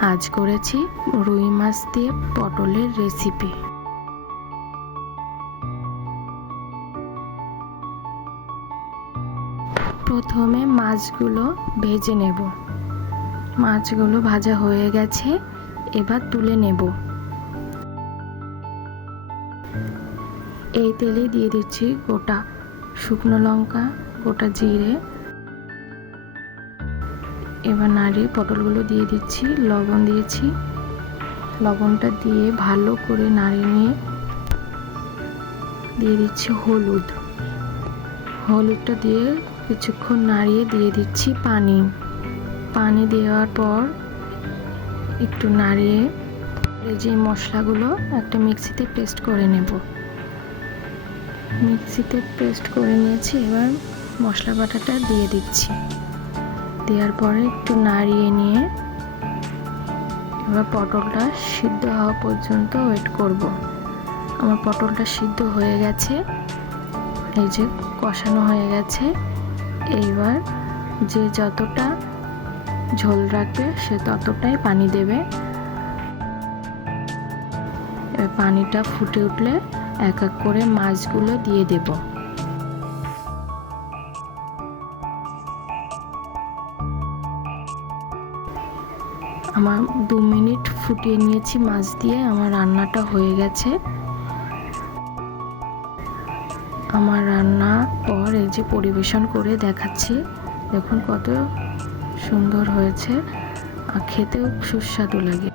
আজ করেছি রুই মাছ দিয়ে পটলের রেসিপি প্রথমে মাছগুলো ভেজে নেব। মাছগুলো ভাজা হয়ে গেছে, এবার তুলে নেব। এই তেলে দিয়ে দিচ্ছি গোটা শুকনো লঙ্কা, গোটা জিরে এবার নাড়িয়ে পটলগুলো দিয়ে দিচ্ছি, লবণ দিয়েছি। লবণটা দিয়ে ভালো করে নাড়িয়ে নিয়ে দিয়ে দিচ্ছি হলুদ। হলুদটা দিয়ে কিছুক্ষণ নাড়িয়ে দিয়ে দিচ্ছি পানি। পানি দেওয়ার পর একটু নাড়িয়ে যে মশলাগুলো একটা মিক্সিতে পেস্ট করে নেব। মিক্সিতে পেস্ট করে নিয়েছি, এবার মশলা বাটাটা দিয়ে দিচ্ছি। দেওয়ার পরে একটু নাড়িয়ে নিয়ে এবার পটলটা সিদ্ধ হওয়া পর্যন্ত ওয়েট করব। আমার পটলটা সিদ্ধ হয়ে গেছে। এই যে কষানো হয়ে গেছে। এইবার যে যতটা ঝোল রাখবে সে ততটাই পানি দেবে। পানিটা ফুটে উঠলে এক এক করে মাছগুলো দিয়ে দেবো। আমার দু মিনিট ফুটিয়ে নিয়েছি মাছ দিয়ে, আমার রান্নাটা হয়ে গেছে। আমার রান্না পর এই যে পরিবেশন করে দেখাচ্ছি, দেখুন কত সুন্দর হয়েছে, আর খেতেও সুস্বাদু লাগে।